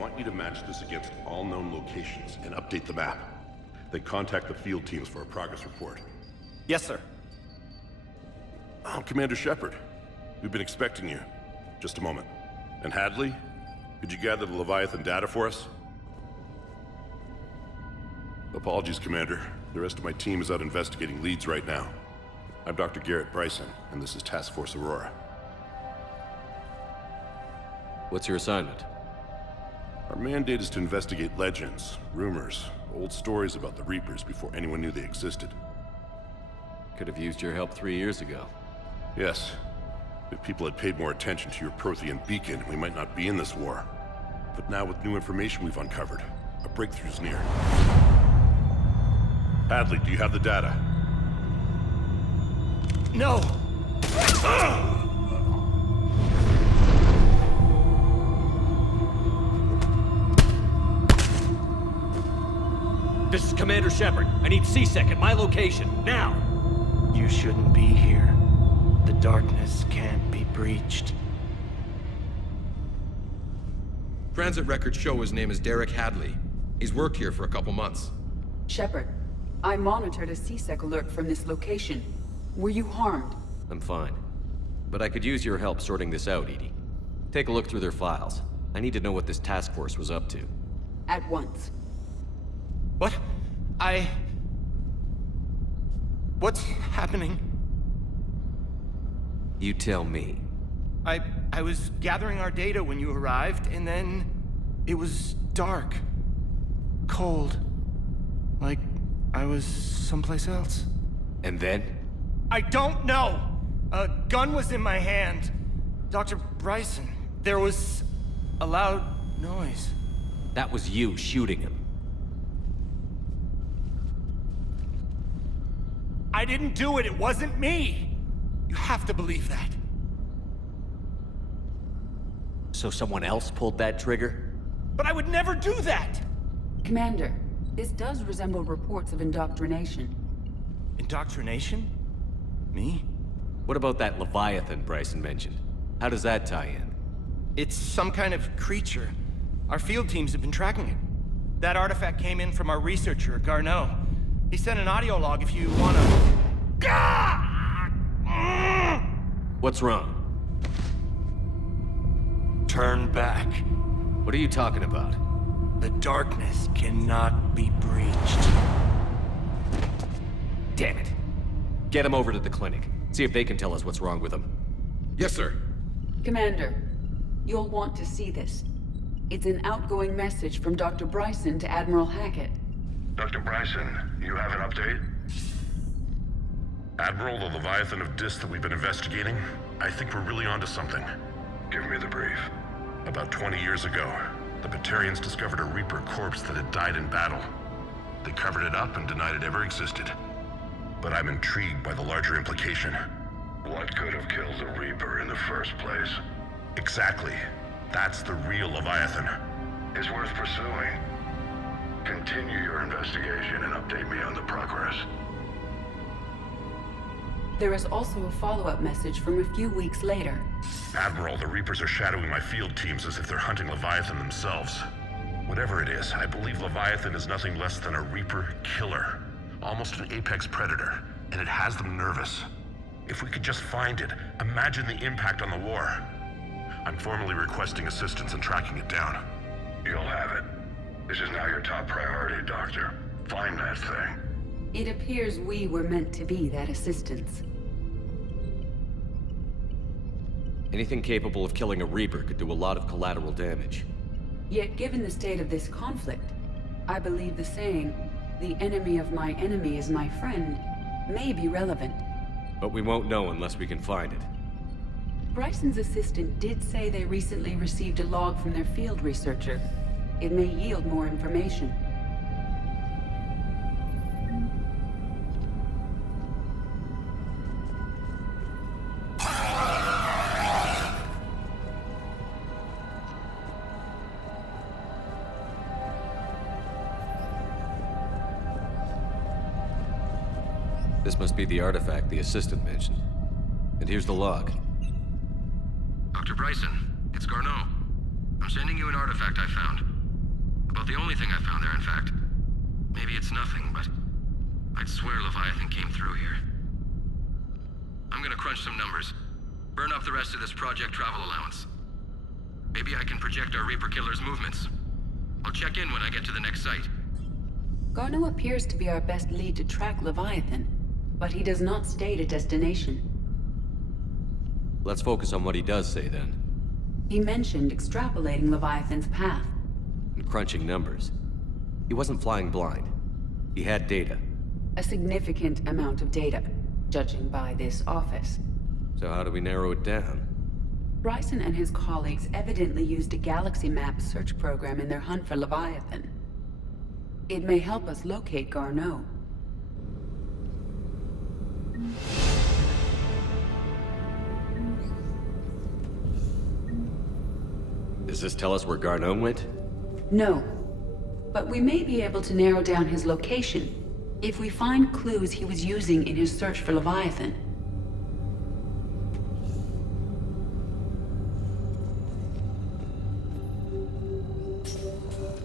want you to match this against all known locations and update the map. Then contact the field teams for a progress report. Yes, sir. I'm Commander Shepard. We've been expecting you. Just a moment. And Hadley, could you gather the Leviathan data for us? Apologies, Commander. The rest of my team is out investigating leads right now. I'm Dr. Garrett Bryson, and this is Task Force Aurora. What's your assignment? Our mandate is to investigate legends, rumors, old stories about the Reapers before anyone knew they existed. Could have used your help 3 years ago. Yes. If people had paid more attention to your Prothean beacon, we might not be in this war. But now with new information we've uncovered, a breakthrough's near. Hadley, do you have the data? No! This is Commander Shepard. I need C-Sec at my location, now! You shouldn't be here. The darkness can't be breached. Transit records show his name is Derek Hadley. He's worked here for a couple months. Shepard, I monitored a C-Sec alert from this location. Were you harmed? I'm fine. But I could use your help sorting this out, Edie. Take a look through their files. I need to know what this task force was up to. At once. What? What's happening? You tell me. I was gathering our data when you arrived, and then it was dark. Cold. Like I was someplace else. And then? I don't know! A gun was in my hand. Dr. Bryson, there was a loud noise. That was you shooting him. I didn't do it, it wasn't me! You have to believe that. So someone else pulled that trigger? But I would never do that! Commander, this does resemble reports of indoctrination. Indoctrination? Me? What about that Leviathan Bryson mentioned? How does that tie in? It's some kind of creature. Our field teams have been tracking it. That artifact came in from our researcher, Garneau. He sent an audio log if you wanna... What's wrong? Turn back. What are you talking about? The darkness cannot be breached. Damn it. Get him over to the clinic. See if they can tell us what's wrong with him. Yes, sir. Commander, you'll want to see this. It's an outgoing message from Dr. Bryson to Admiral Hackett. Dr. Bryson, you have an update? Admiral, the Leviathan of Dis that we've been investigating, I think we're really onto something. Give me the brief. About 20 years ago, the Batarians discovered a Reaper corpse that had died in battle. They covered it up and denied it ever existed. But I'm intrigued by the larger implication. What could have killed the Reaper in the first place? Exactly. That's the real Leviathan. It's worth pursuing. Continue your investigation and update me on the progress. There is also a follow-up message from a few weeks later. Admiral, the Reapers are shadowing my field teams as if they're hunting Leviathan themselves. Whatever it is, I believe Leviathan is nothing less than a Reaper killer. Almost an apex predator, and it has them nervous. If we could just find it, imagine the impact on the war. I'm formally requesting assistance in tracking it down. You'll have it. This is now your top priority, Doctor. Find that thing. It appears we were meant to be that assistance. Anything capable of killing a Reaper could do a lot of collateral damage. Yet given the state of this conflict, I believe the saying, "The enemy of my enemy is my friend," may be relevant. But we won't know unless we can find it. Bryson's assistant did say they recently received a log from their field researcher. It may yield more information. This must be the artifact the assistant mentioned. And here's the log. Dr. Bryson, it's Garneau. I'm sending you an artifact I found. About the only thing I found there, in fact. Maybe it's nothing, but I'd swear Leviathan came through here. I'm gonna crunch some numbers. Burn up the rest of this project travel allowance. Maybe I can project our Reaper Killer's movements. I'll check in when I get to the next site. Garneau appears to be our best lead to track Leviathan, but he does not state a destination. Let's focus on what he does say then. He mentioned extrapolating Leviathan's path. And crunching numbers. He wasn't flying blind. He had data. A significant amount of data, judging by this office. So how do we narrow it down? Bryson and his colleagues evidently used a galaxy map search program in their hunt for Leviathan. It may help us locate Garneau. Does this tell us where Garneau went? No, but we may be able to narrow down his location if we find clues he was using in his search for Leviathan.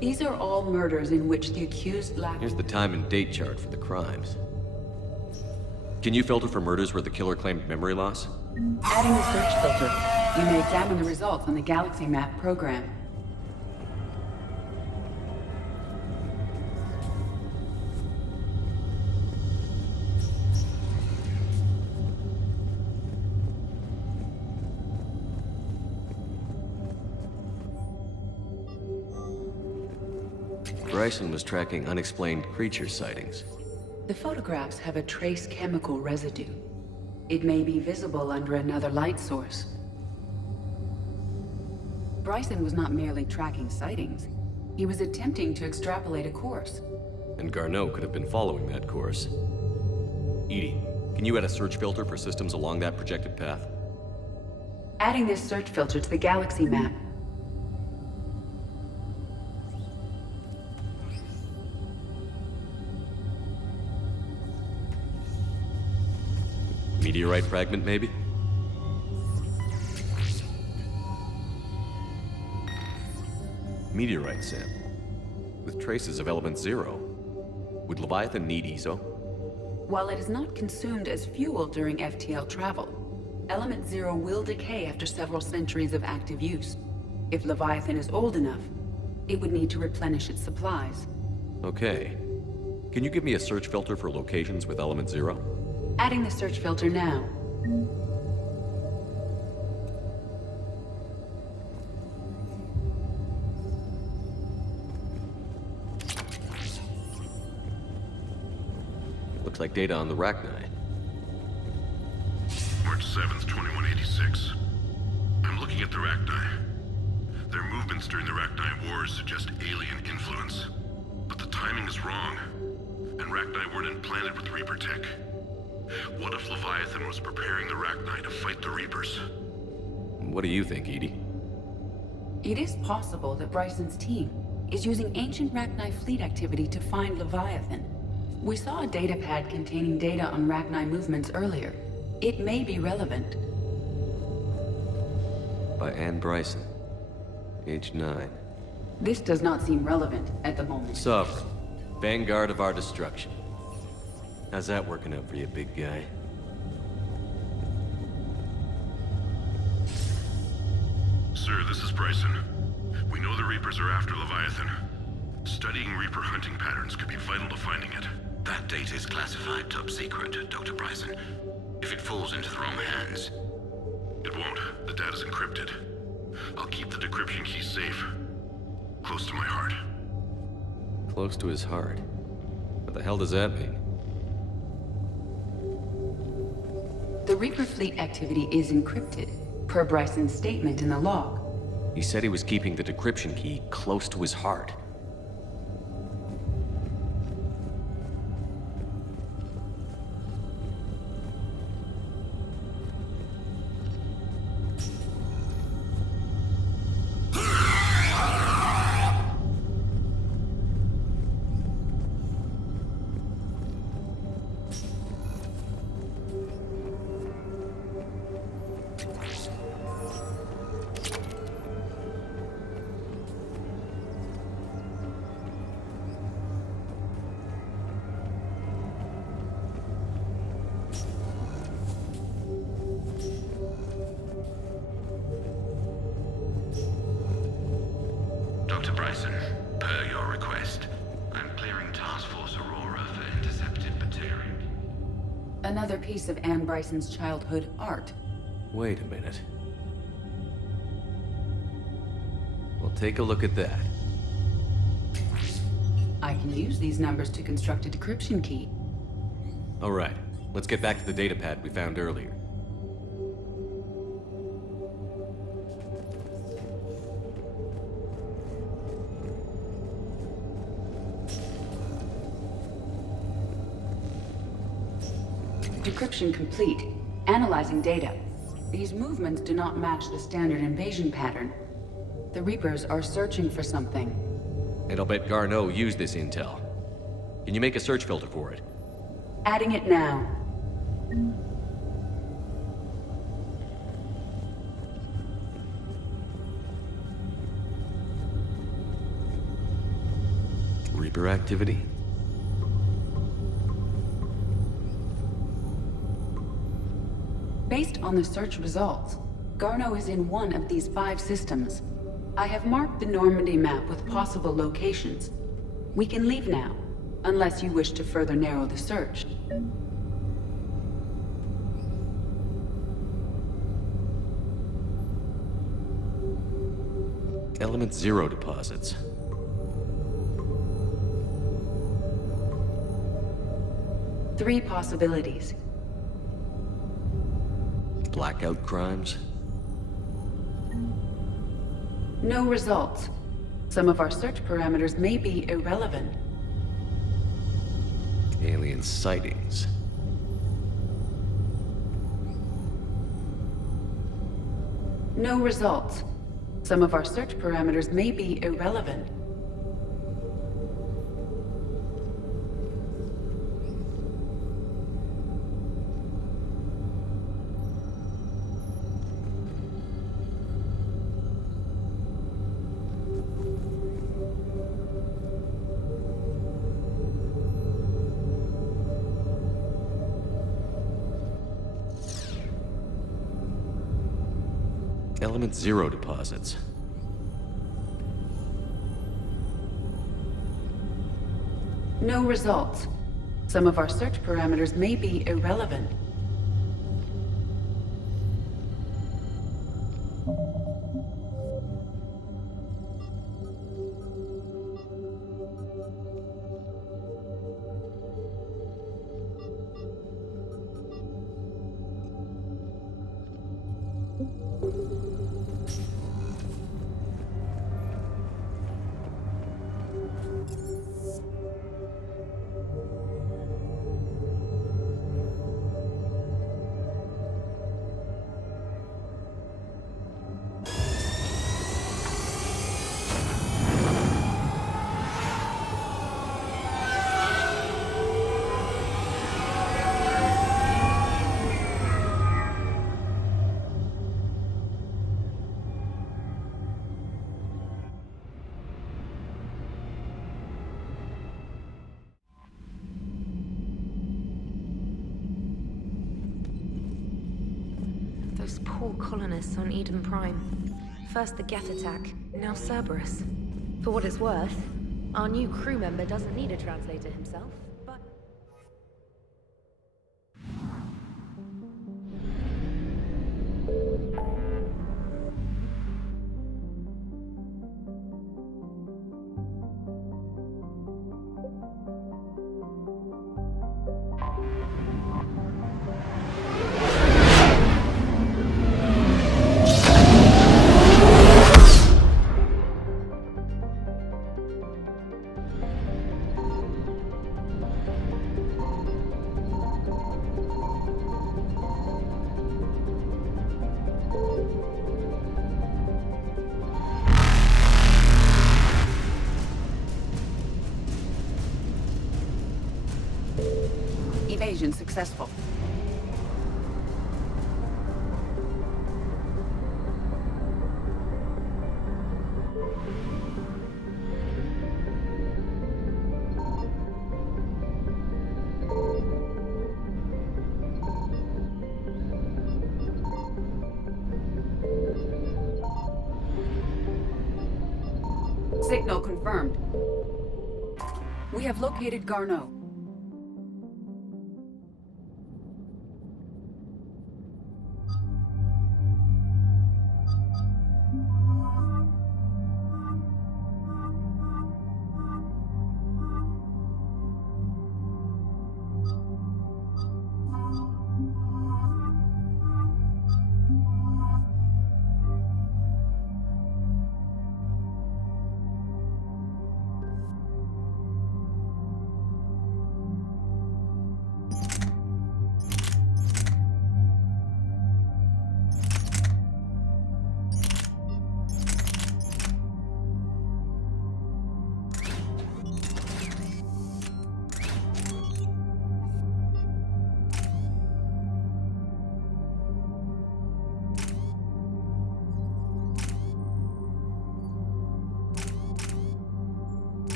These are all murders in which the accused lacked... Here's the time and date chart for the crimes. Can you filter for murders where the killer claimed memory loss? Adding the search filter, you may examine the results on the Galaxy Map program. Bryson was tracking unexplained creature sightings. The photographs have a trace chemical residue. It may be visible under another light source. Bryson was not merely tracking sightings. He was attempting to extrapolate a course. And Garneau could have been following that course. Edie, can you add a search filter for systems along that projected path? Adding this search filter to the Galaxy Map. Meteorite fragment, maybe? Meteorite sample. With traces of element 0. Would Leviathan need ESO? While it is not consumed as fuel during FTL travel, element 0 will decay after several centuries of active use. If Leviathan is old enough, it would need to replenish its supplies. Okay. Can you give me a search filter for locations with element 0? Adding the search filter now. Looks like data on the Rachni. March 7th, 2186. I'm looking at the Rachni. Their movements during the Rachni Wars suggest alien influence. But the timing is wrong. And Rachni weren't implanted with Reaper tech. What if Leviathan was preparing the Rachni to fight the Reapers? What do you think, Edie? It is possible that Bryson's team is using ancient Rachni fleet activity to find Leviathan. We saw a datapad containing data on Rachni movements earlier. It may be relevant. By Anne Bryson. Age 9. This does not seem relevant at the moment. Sovereign. Vanguard of our destruction. How's that working out for you, big guy? Sir, this is Bryson. We know the Reapers are after Leviathan. Studying Reaper hunting patterns could be vital to finding it. That data is classified top secret, Dr. Bryson. If it falls into the wrong hands... It won't. The data's encrypted. I'll keep the decryption key safe. Close to my heart. Close to his heart. What the hell does that mean? The Reaper fleet activity is encrypted, per Bryson's statement in the log. He said he was keeping the decryption key close to his heart. Another piece of Anne Bryson's childhood art. Wait a minute. Well, take a look at that. I can use these numbers to construct a decryption key. All right, let's get back to the datapad we found earlier. Decryption complete. Analyzing data. These movements do not match the standard invasion pattern. The Reapers are searching for something. And I'll bet Garneau used this intel. Can you make a search filter for it? Adding it now. Reaper activity? Based on the search results, Garneau is in one of these 5 systems. I have marked the Normandy map with possible locations. We can leave now, unless you wish to further narrow the search. Element 0 deposits. Three possibilities. Blackout crimes? No results. Some of our search parameters may be irrelevant. Alien sightings. No results. Some of our search parameters may be irrelevant. Element 0 deposits. No results. Some of our search parameters may be irrelevant. Those poor colonists on Eden Prime. First the Geth attack, now Cerberus. For what it's worth, our new crew member doesn't need a translator himself, but... Evasion successful. Signal confirmed. We have located Garneau.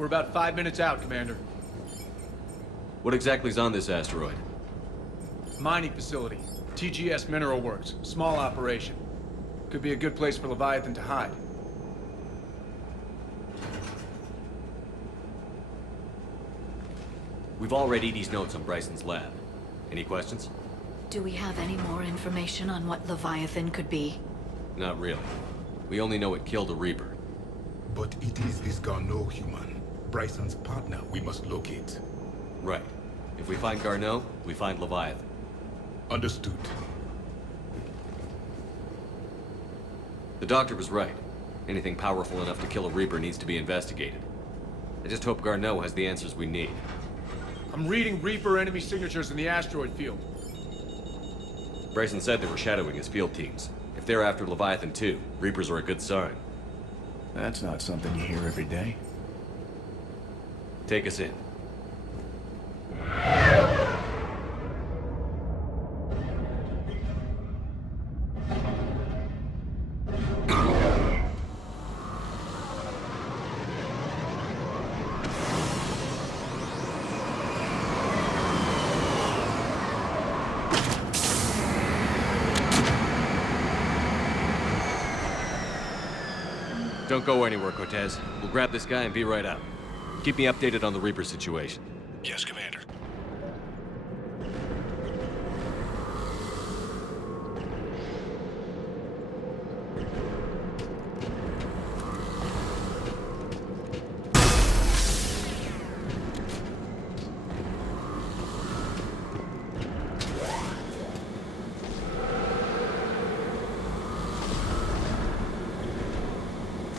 We're about 5 minutes out, Commander. What exactly is on this asteroid? Mining facility. TGS Mineral Works. Small operation. Could be a good place for Leviathan to hide. We've all read Edie's notes on Bryson's lab. Any questions? Do we have any more information on what Leviathan could be? Not really. We only know it killed a Reaper. But it is this Garneau human, Bryson's partner, we must locate. Right. If we find Garneau, we find Leviathan. Understood. The doctor was right. Anything powerful enough to kill a Reaper needs to be investigated. I just hope Garneau has the answers we need. I'm reading Reaper enemy signatures in the asteroid field. Bryson said they were shadowing his field teams. If they're after Leviathan too, Reapers are a good sign. That's not something you hear every day. Take us in. Don't go anywhere, Cortez. We'll grab this guy and be right out. Keep me updated on the Reaper situation. Yes, Commander.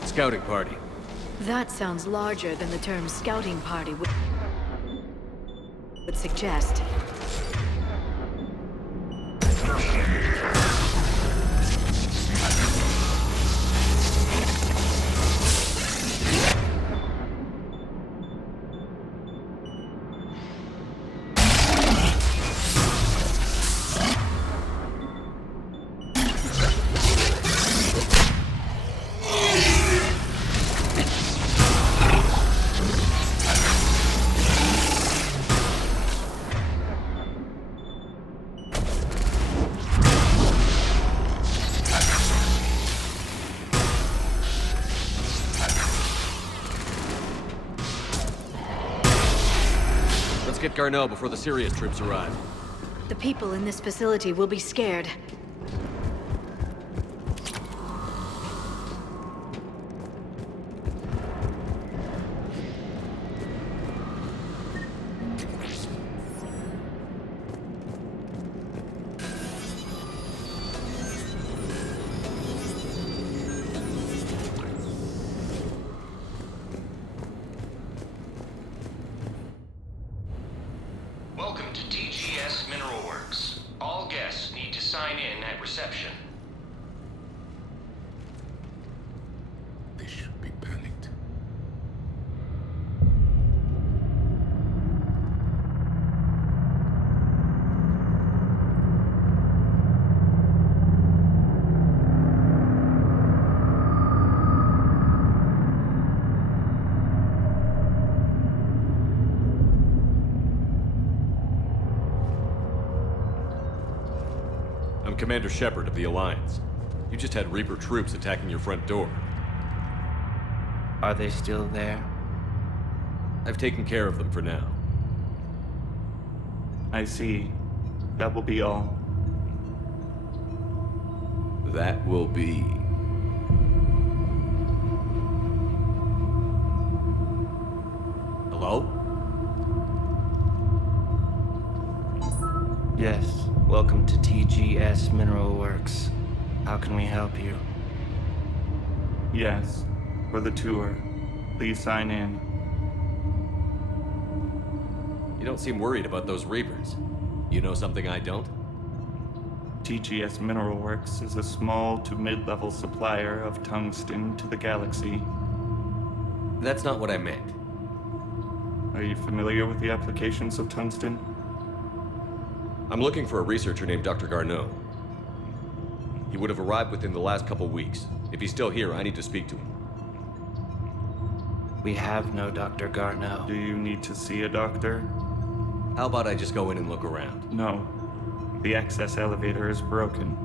Scouting party. That sounds larger than the term scouting party would suggest. Get Garneau before the serious troops arrive. The people in this facility will be scared. Welcome to TGS Mineral Works. All guests need to sign in at reception. They should be panicked. I'm Commander Shepard of the Alliance. You just had Reaper troops attacking your front door. Are they still there? I've taken care of them for now. I see. That will be all. That will be... Hello? Yes. Welcome to TGS Mineral Works. How can we help you? Yes. For the tour. Please sign in. You don't seem worried about those Reapers. You know something I don't? TGS Mineral Works is a small to mid-level supplier of tungsten to the galaxy. That's not what I meant. Are you familiar with the applications of tungsten? I'm looking for a researcher named Dr. Garneau. He would have arrived within the last couple weeks. If he's still here, I need to speak to him. We have no Dr. Garneau. Do you need to see a doctor? How about I just go in and look around? No. The access elevator is broken.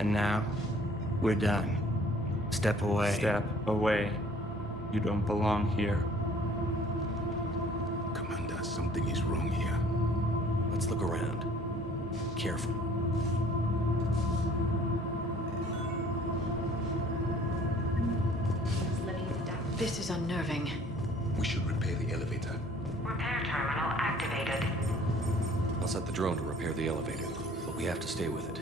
And now, we're done. Step away. Step away. You don't belong here. Commander, something is wrong here. Let's look around. Careful. This is unnerving. We should repair the elevator. Repair terminal activated. I'll set the drone to repair the elevator, but we have to stay with it.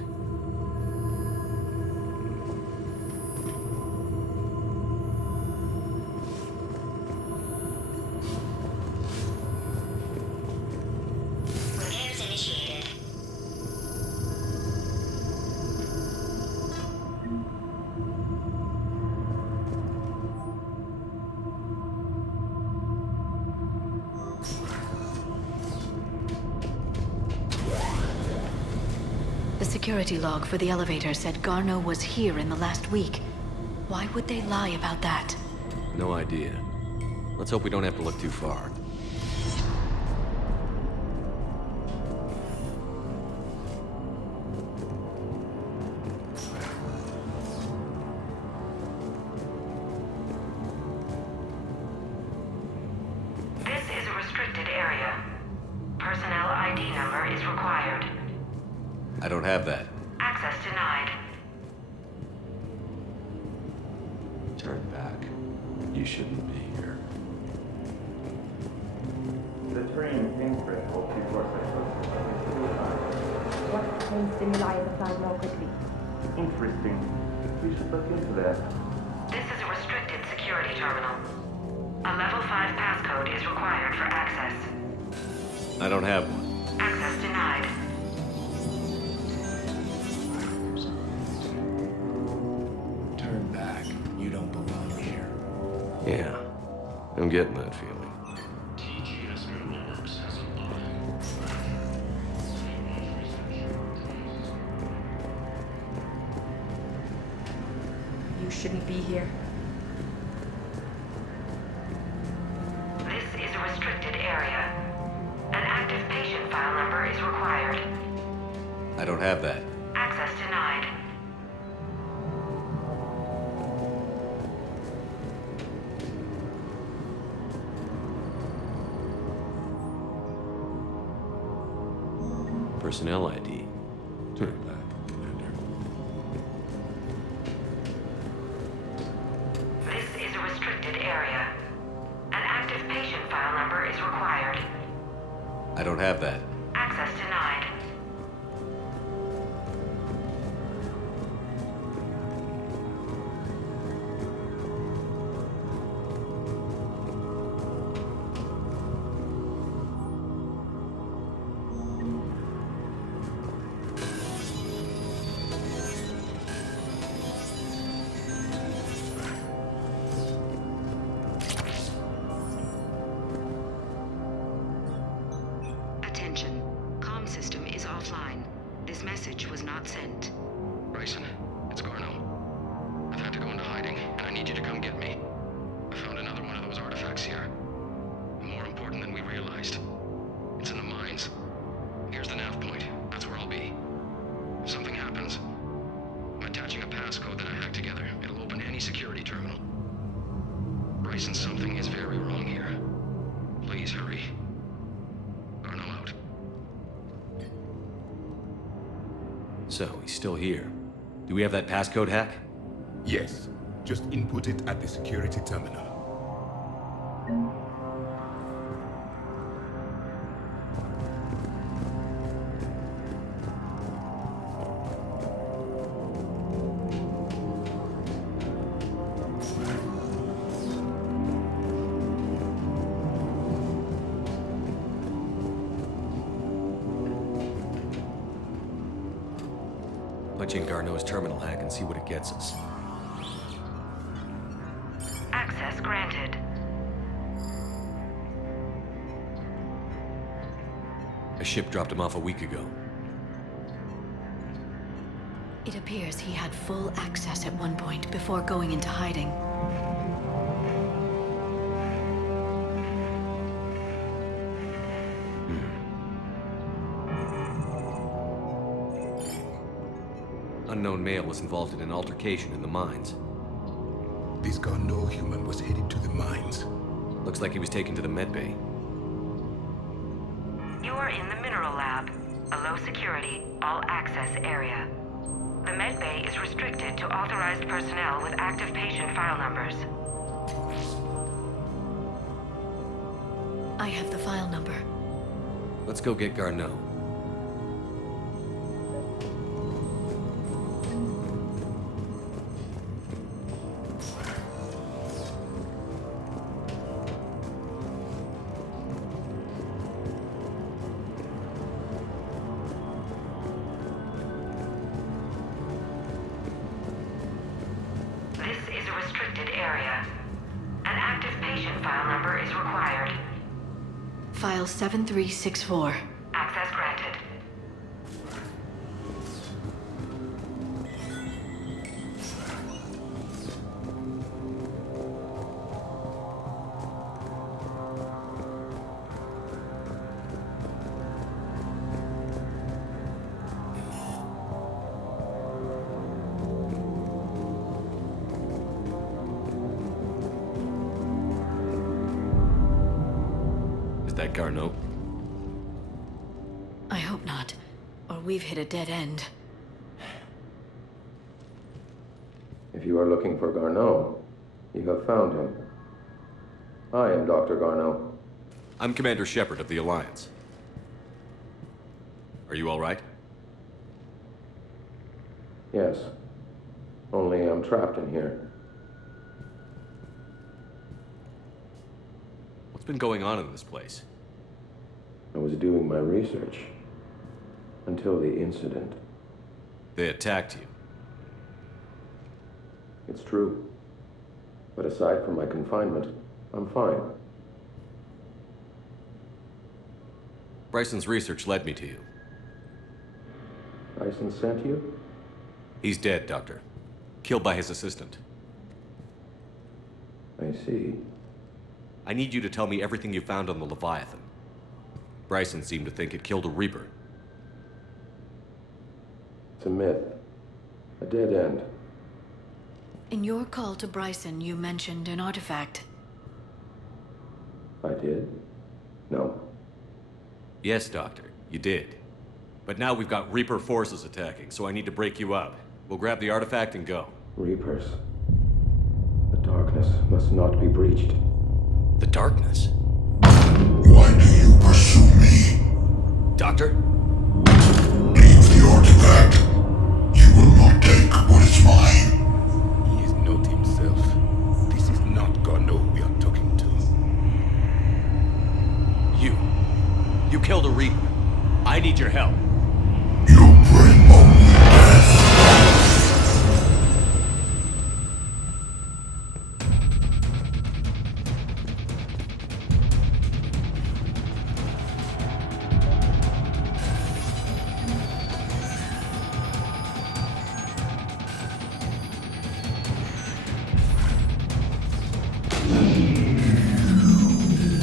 Repairs initiated. The security log for the elevator said Garneau was here in the last week. Why would they lie about that? No idea. Let's hope we don't have to look too far. This is a restricted area. Personnel ID number is required. I don't have that. Access denied. Turn back. You shouldn't be here. The train seems critical before What pain stimuli is applied more quickly? Interesting. We should look into that. This is a restricted security terminal. A level 5 passcode is required for access. I don't have one. Access denied. Turn back. You don't belong here. Yeah, I'm getting that feeling. TGS Minimal Works has a You shouldn't be here. This is a restricted area. An active patient file number is required. I don't have that. Access denied. Personnel ID. Turn back, Commander. This is a restricted area. An active patient file number is required. I don't have that. Access denied. Attention. Comm system is offline. This message was not sent. Bryson, it's Garneau. I've had to go into hiding, and I need you to come get me. I found another one of those artifacts here. More important than we realized. It's in the mines. Here's the nav point. That's where I'll be. If something happens, I'm attaching a passcode that I hacked together. It'll open any security terminal. Bryson, something is very wrong here. Please hurry. Garneau out. So, he's still here. Do we have that passcode hack? Yes. Just input it at the security terminal. Punch in Garneau's terminal hack and see what it gets us. Access granted. A ship dropped him off a week ago. It appears he had full access at one point before going into hiding. Unknown male was involved in an altercation in the mines. This Garneau human was headed to the mines. Looks like he was taken to the medbay. You are in the mineral lab, a low-security, all-access area. The medbay is restricted to authorized personnel with active patient file numbers. I have the file number. Let's go get Garneau. This is a restricted area. An active patient file number is required. File 7364. Access granted. Is that Garneau? I hope not, or we've hit a dead end. If you are looking for Garneau, you have found him. I am Dr. Garneau. I'm Commander Shepard of the Alliance. Are you all right? Yes. Only I'm trapped in here. What's been going on in this place? I was doing my research. Until the incident. They attacked you. It's true. But aside from my confinement, I'm fine. Bryson's research led me to you. Bryson sent you? He's dead, Doctor. Killed by his assistant. I see. I need you to tell me everything you found on the Leviathan. Bryson seemed to think it killed a Reaper. It's a myth. A dead end. In your call to Bryson, you mentioned an artifact. I did? No. Yes, Doctor, you did. But now we've got Reaper forces attacking, so I need to break you up. We'll grab the artifact and go. Reapers. The darkness must not be breached. The darkness? Why do you pursue me? Doctor? Leave the artifact. You will not take what is mine. He is not himself. This is not Garneau we are talking to. You killed a Reaper. I need your help. You bring only death.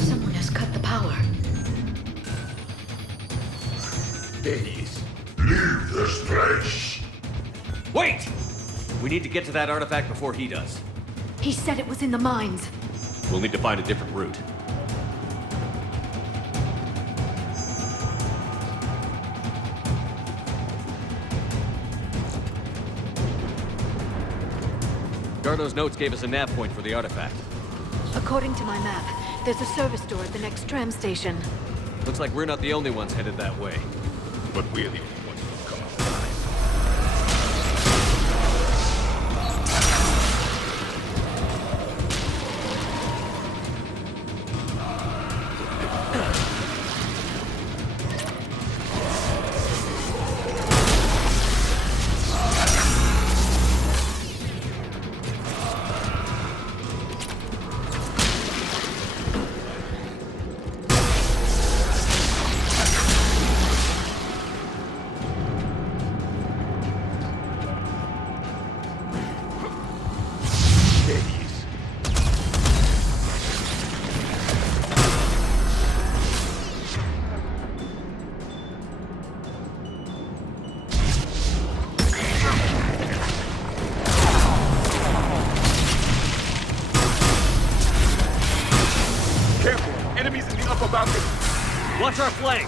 Someone has cut the power. There he is. Leave this place. Wait! We need to get to that artifact before he does. He said it was in the mines. We'll need to find a different route. Garneau's notes gave us a nav point for the artifact. According to my map, there's a service door at the next tram station. Looks like we're not the only ones headed that way. But we're the only ones who come alive. Watch our flank!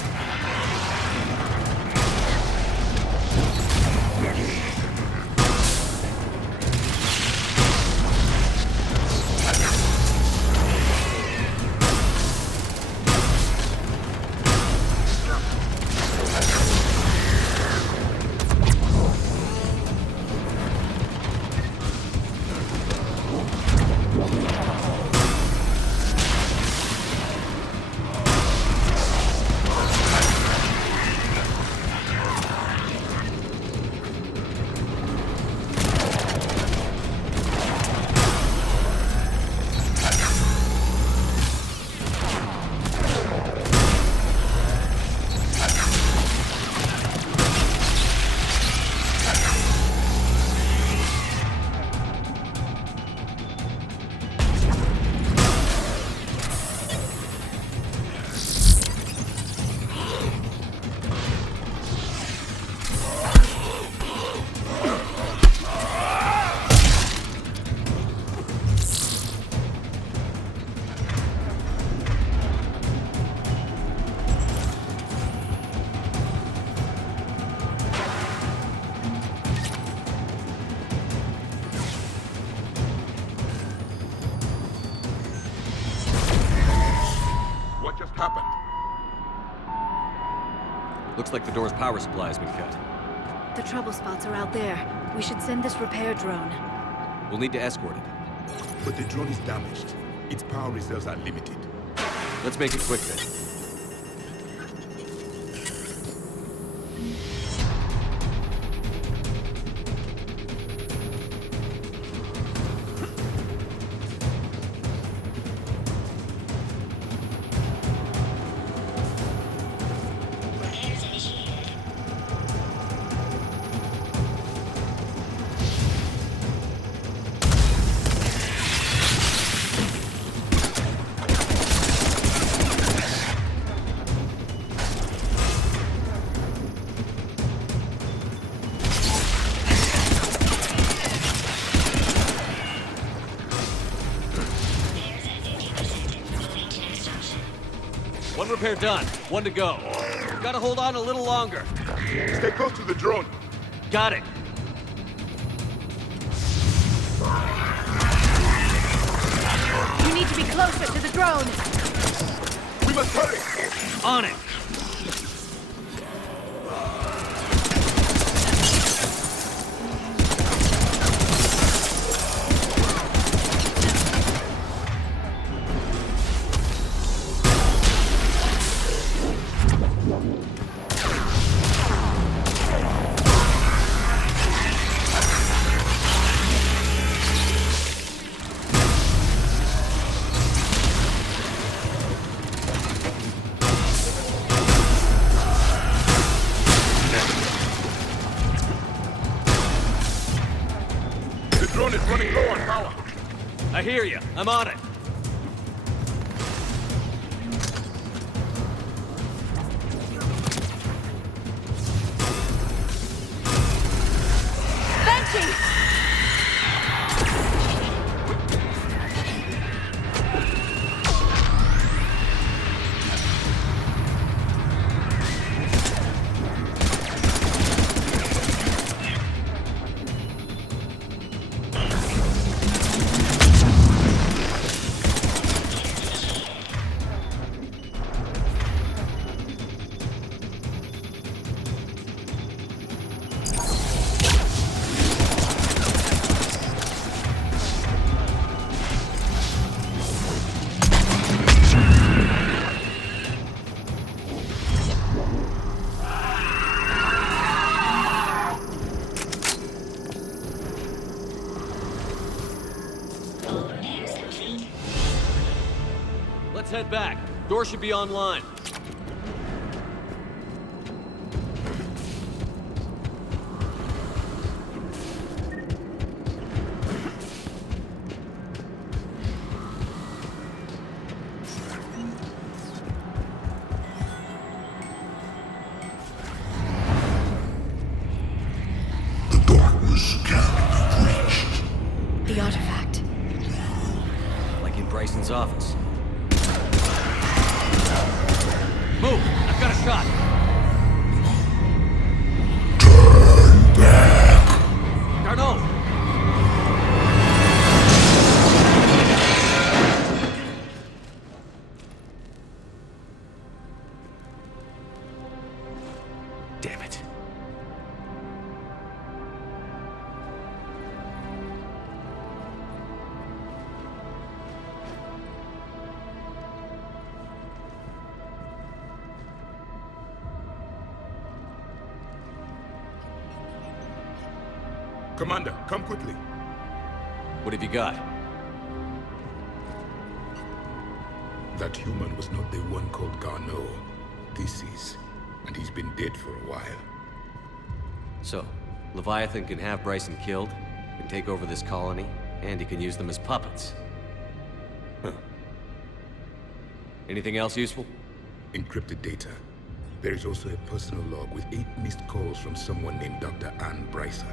What just happened? Looks like the door's power supply has been cut. The trouble spots are out there. We should send this repair drone. We'll need to escort it. But the drone is damaged. Its power reserves are limited. Let's make it quick then. One repair done. One to go. Gotta hold on a little longer. Stay close to the drone. Got it. You need to be closer to the drone. We must hurry. On it. Drone is running low on power. I hear you. I'm on it. Banshee! Let's head back. Door should be online. The darkness can't be reached. The artifact. Like in Bryson's office. Move! I've got a shot! Turn back! Garneau! Damn it. Commander, come quickly. What have you got? That human was not the one called Garneau. This is. And he's been dead for a while. So, Leviathan can have Bryson killed, can take over this colony, and he can use them as puppets. Huh. Anything else useful? Encrypted data. There is also a personal log with 8 missed calls from someone named Dr. Anne Bryson.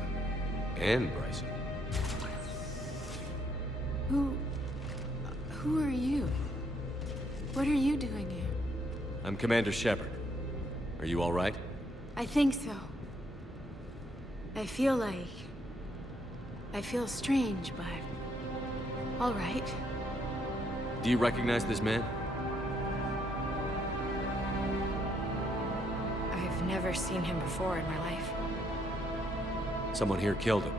Anne Bryson? Who are you? What are you doing here? I'm Commander Shepard. Are you all right? I think so. I feel strange, but... all right. Do you recognize this man? I've never seen him before in my life. Someone here killed him.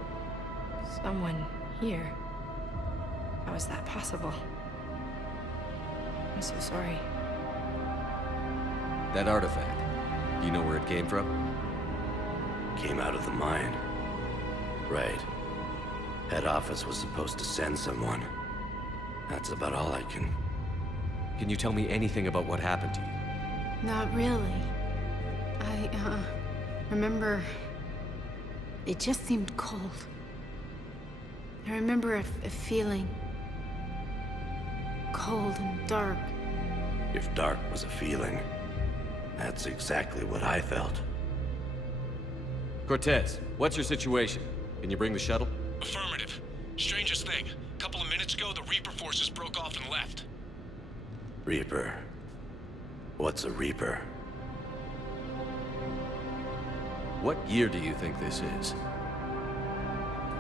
Someone here? How is that possible? I'm so sorry. That artifact, do you know where it came from? Came out of the mine. Right. Head office was supposed to send someone. That's about all I can... Can you tell me anything about what happened to you? Not really. I, remember... it just seemed cold. I remember a feeling... cold and dark. If dark was a feeling, that's exactly what I felt. Cortez, what's your situation? Can you bring the shuttle? Affirmative. Strangest thing. A couple of minutes ago, the Reaper forces broke off and left. Reaper. What's a Reaper? What year do you think this is?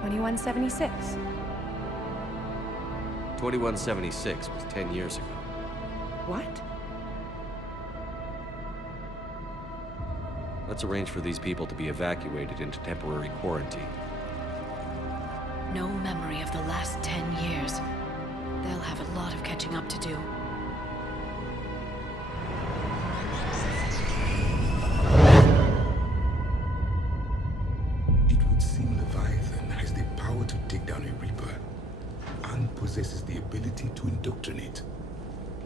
2176. 2176 was 10 years ago. What? Let's arrange for these people to be evacuated into temporary quarantine. No memory of the last 10 years. They'll have a lot of catching up to do. It would seem Leviathan has the power to take down a Reaper, and possesses the ability to indoctrinate.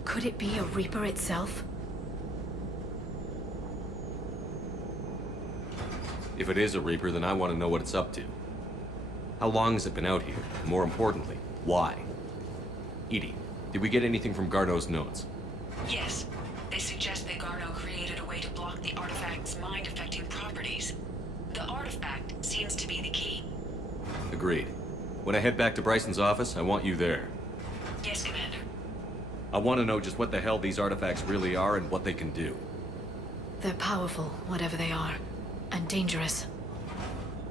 Could it be a Reaper itself? If it is a Reaper, then I want to know what it's up to. How long has it been out here? And more importantly, why? Edie, did we get anything from Garneau's notes? Yes. They suggest that Garneau created a way to block the artifact's mind-affecting properties. The artifact seems to be the key. Agreed. When I head back to Bryson's office, I want you there. Yes, Commander. I want to know just what the hell these artifacts really are and what they can do. They're powerful, whatever they are. And dangerous.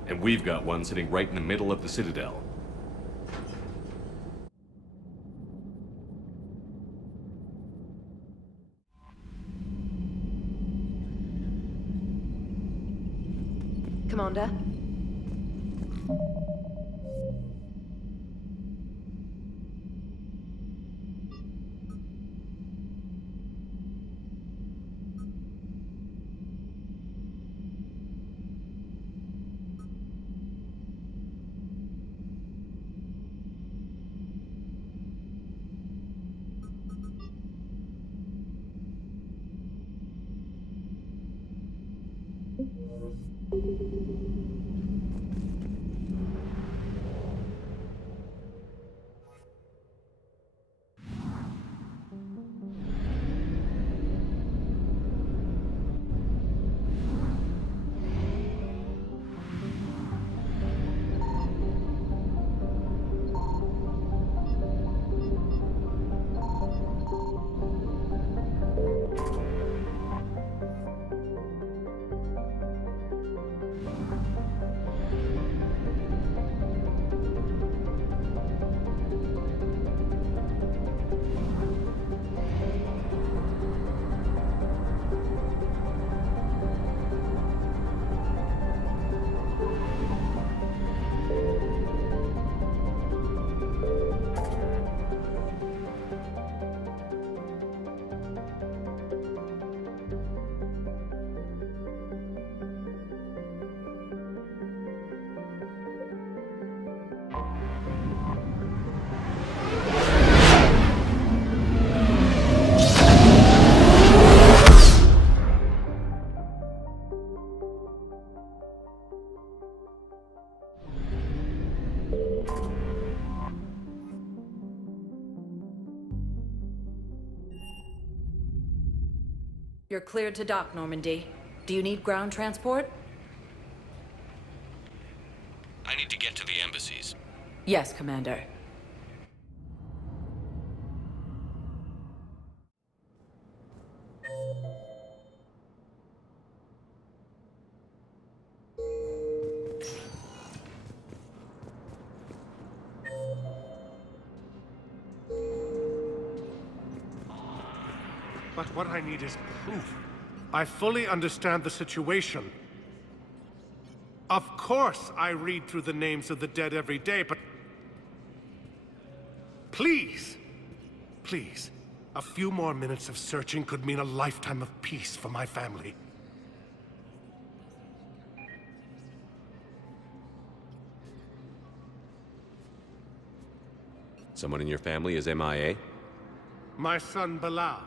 And we've got one sitting right in the middle of the Citadel. Commander? You're cleared to dock, Normandy. Do you need ground transport? I need to get to the embassies. Yes, Commander. But what I need is proof. I fully understand the situation. Of course I read through the names of the dead every day, but... Please! Please. A few more minutes of searching could mean a lifetime of peace for my family. Someone in your family is MIA? My son, Bilal.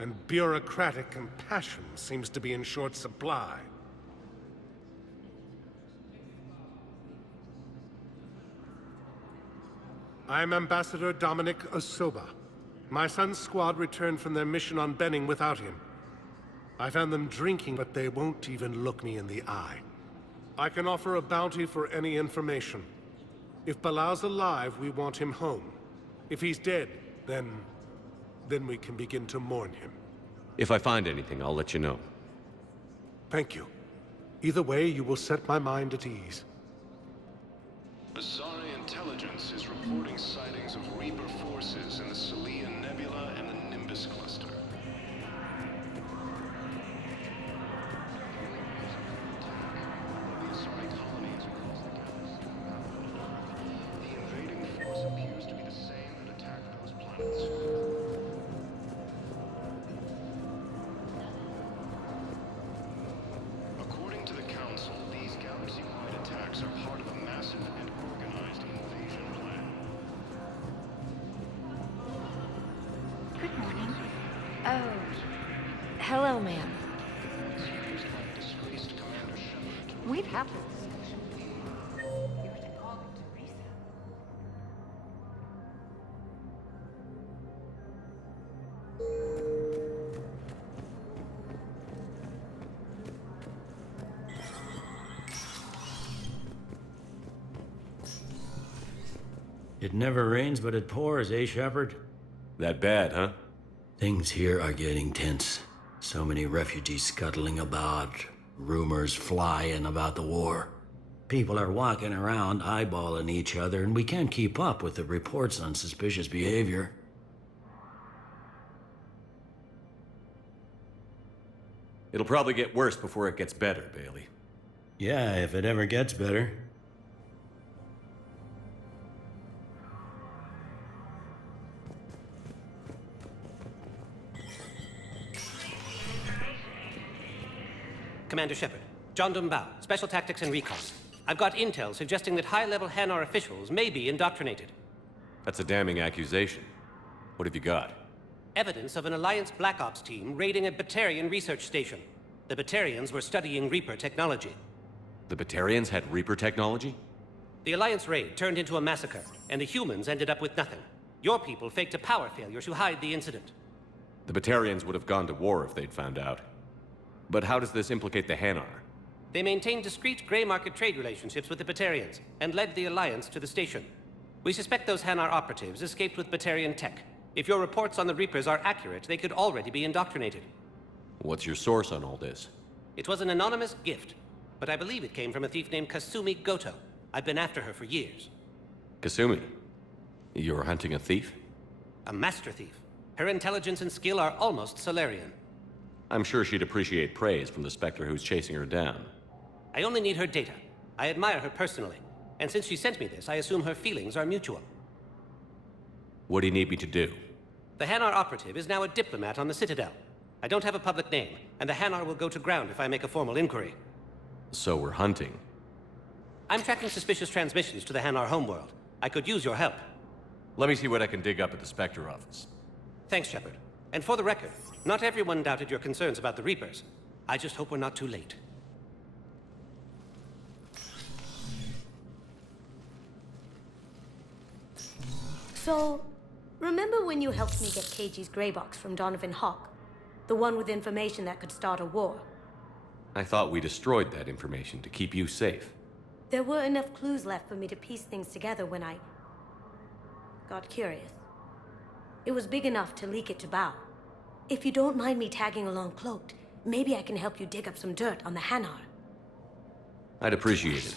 And bureaucratic compassion seems to be in short supply. I'm Ambassador Dominic Osoba. My son's squad returned from their mission on Benning without him. I found them drinking, but they won't even look me in the eye. I can offer a bounty for any information. If Bilal's alive, we want him home. If he's dead, then we can begin to mourn him. If I find anything, I'll let you know. Thank you. Either way, you will set my mind at ease. Asari intelligence is reporting sightings of Reaper forces in the Salian Nebula and the Nimbus cluster. The Asari colonies across the galaxy. The invading force appears to be the same that attacked those planets. According to the Council, these galaxy-wide attacks are part of a massive and organized invasion plan. Good morning. Oh. Hello, ma'am. Disgraced Commander Shepard. We've had this discussion. You were to call him Teresa. It never rains, but it pours, eh, Shepard? That bad, huh? Things here are getting tense. So many refugees scuttling about, rumors flying about the war. People are walking around eyeballing each other, and we can't keep up with the reports on suspicious behavior. It'll probably get worse before it gets better, Bailey. Yeah, if it ever gets better. Commander Shepard, John Dumbao, Special Tactics and Recon. I've got intel suggesting that high-level Hanar officials may be indoctrinated. That's a damning accusation. What have you got? Evidence of an Alliance Black Ops team raiding a Batarian research station. The Batarians were studying Reaper technology. The Batarians had Reaper technology? The Alliance raid turned into a massacre, and the humans ended up with nothing. Your people faked a power failure to hide the incident. The Batarians would have gone to war if they'd found out. But how does this implicate the Hanar? They maintained discreet gray market trade relationships with the Batarians, and led the Alliance to the station. We suspect those Hanar operatives escaped with Batarian tech. If your reports on the Reapers are accurate, they could already be indoctrinated. What's your source on all this? It was an anonymous gift, but I believe it came from a thief named Kasumi Goto. I've been after her for years. Kasumi? You're hunting a thief? A master thief. Her intelligence and skill are almost Solarian. I'm sure she'd appreciate praise from the Spectre who's chasing her down. I only need her data. I admire her personally, and since she sent me this, I assume her feelings are mutual. What do you need me to do? The Hanar operative is now a diplomat on the Citadel. I don't have a public name, and the Hanar will go to ground if I make a formal inquiry. So we're hunting. I'm tracking suspicious transmissions to the Hanar homeworld. I could use your help. Let me see what I can dig up at the Spectre office. Thanks, Shepard. And for the record, not everyone doubted your concerns about the Reapers. I just hope we're not too late. So, remember when you helped me get KG's grey box from Donovan Hawk? The one with information that could start a war. I thought we destroyed that information to keep you safe. There were enough clues left for me to piece things together when I got curious. It was big enough to leak it to Bao. If you don't mind me tagging along cloaked, maybe I can help you dig up some dirt on the Hanar. I'd appreciate it.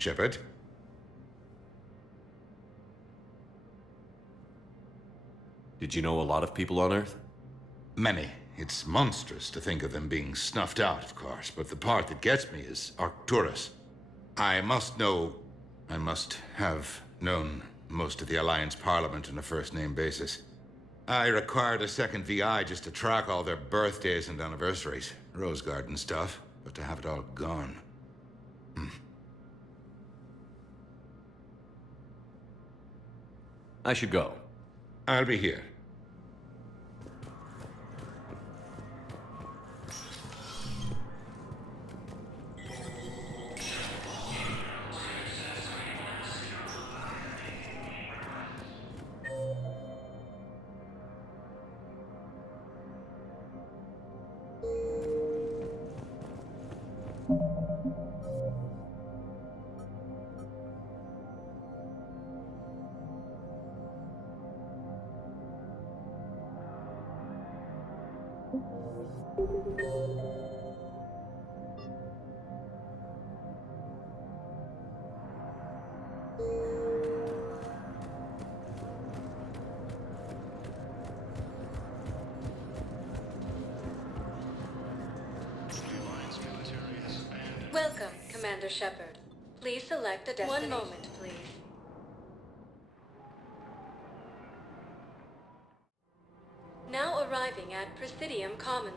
Shepard? Did you know a lot of people on Earth? Many. It's monstrous to think of them being snuffed out, of course, but the part that gets me is Arcturus. I must have known most of the Alliance Parliament on a first-name basis. I required a second VI just to track all their birthdays and anniversaries. Rose Garden stuff, but to have it all gone. I should go. I'll be here. Welcome, Commander Shepard. Please select a destination. One moment, please. Now arriving at Presidium Commons.